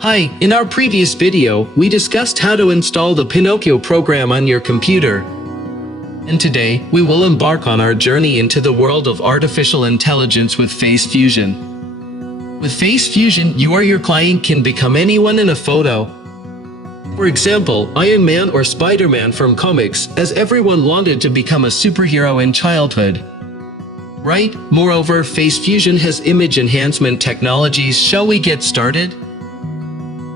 Hi, in our previous video, we discussed how to install the Pinokio program on your computer. And today, we will embark on our journey into the world of artificial intelligence with FaceFusion. With FaceFusion, you or your client can become anyone in a photo. For example, Iron Man or Spider-Man from comics, as everyone wanted to become a superhero in childhood. Right? Moreover, FaceFusion has image enhancement technologies. Shall we get started?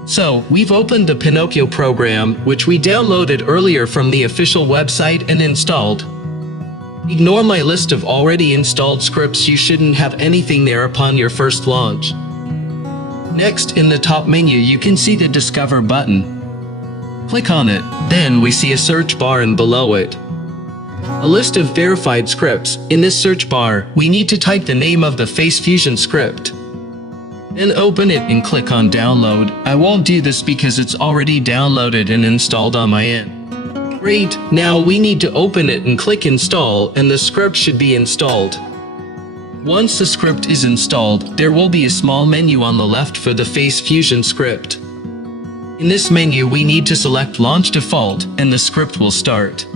So, we've opened the Pinokio program, which we downloaded earlier from the official website and installed. Ignore my list of already installed scripts. You shouldn't have anything there upon your first launch. Next, in the top menu you can see the Discover button. Click on it, then we see a search bar and below it a list of verified scripts. In this search bar, we need to type the name of the FaceFusion script. Then open it and click on download. I won't do this because it's already downloaded and installed on my end. Great, now we need to open it and click install, and the script should be installed. Once the script is installed, there will be a small menu on the left for the FaceFusion script. In this menu we need to select Launch Default, and the script will start.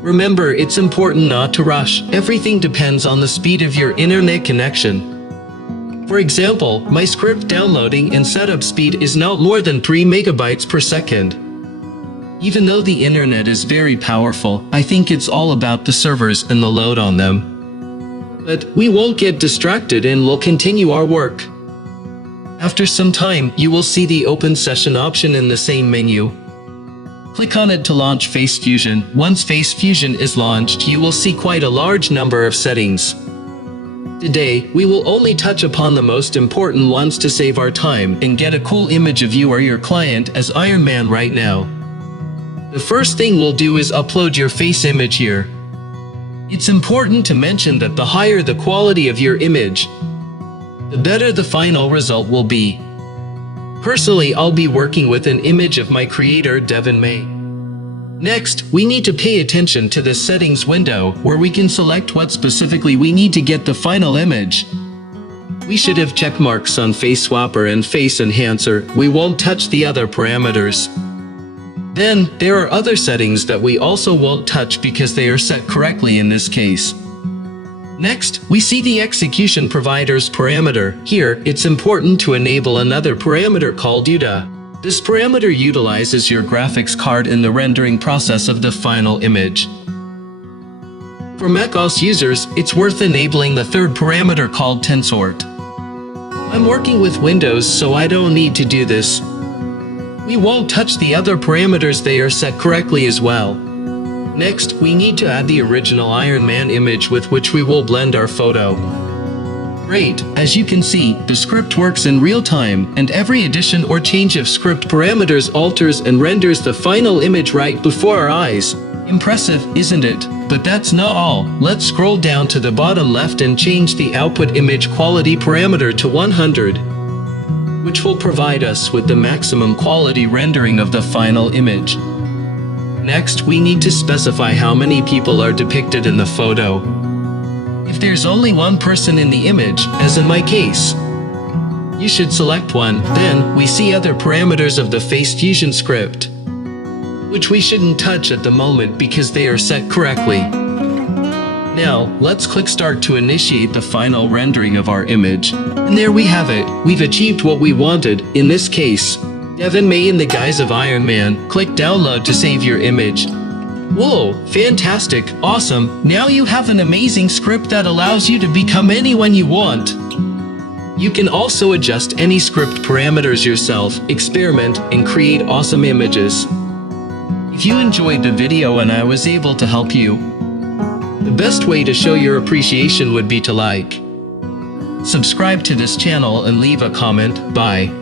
Remember, it's important not to rush. Everything depends on the speed of your internet connection. For example, my script downloading and setup speed is not more than 3 megabytes per second. Even though the internet is very powerful, I think it's all about the servers and the load on them. But we won't get distracted and we'll continue our work. After some time, you will see the Open Session option in the same menu. Click on it to launch FaceFusion. Once FaceFusion is launched, you will see quite a large number of settings. Today, we will only touch upon the most important ones to save our time and get a cool image of you or your client as Iron Man right now. The first thing we'll do is upload your face image here. It's important to mention that the higher the quality of your image, the better the final result will be. Personally, I'll be working with an image of my creator, Devin May. Next, we need to pay attention to the settings window, where we can select what specifically we need to get the final image. We should have check marks on Face Swapper and Face Enhancer. We won't touch the other parameters. Then, there are other settings that we also won't touch because they are set correctly in this case. Next, we see the execution provider's parameter. Here, it's important to enable another parameter called UDA. This parameter utilizes your graphics card in the rendering process of the final image. For macOS users, it's worth enabling the third parameter called Tensort. I'm working with Windows, so I don't need to do this. We won't touch the other parameters, they are set correctly as well. Next, we need to add the original Iron Man image with which we will blend our photo. Great, as you can see, the script works in real time, and every addition or change of script parameters alters and renders the final image right before our eyes. Impressive, isn't it? But that's not all. Let's scroll down to the bottom left and change the output image quality parameter to 100, which will provide us with the maximum quality rendering of the final image. Next, we need to specify how many people are depicted in the photo. If there's only one person in the image, as in my case, you should select one. Then, we see other parameters of the FaceFusion script, which we shouldn't touch at the moment because they are set correctly. Now, let's click Start to initiate the final rendering of our image. And there we have it. We've achieved what we wanted, in this case, Devin May in the guise of Iron Man. Click Download to save your image. Whoa, fantastic, awesome. Now you have an amazing script that allows you to become anyone you want. You can also adjust any script parameters yourself, experiment, and create awesome images. If you enjoyed the video and I was able to help you, the best way to show your appreciation would be to like, subscribe to this channel and leave a comment. Bye.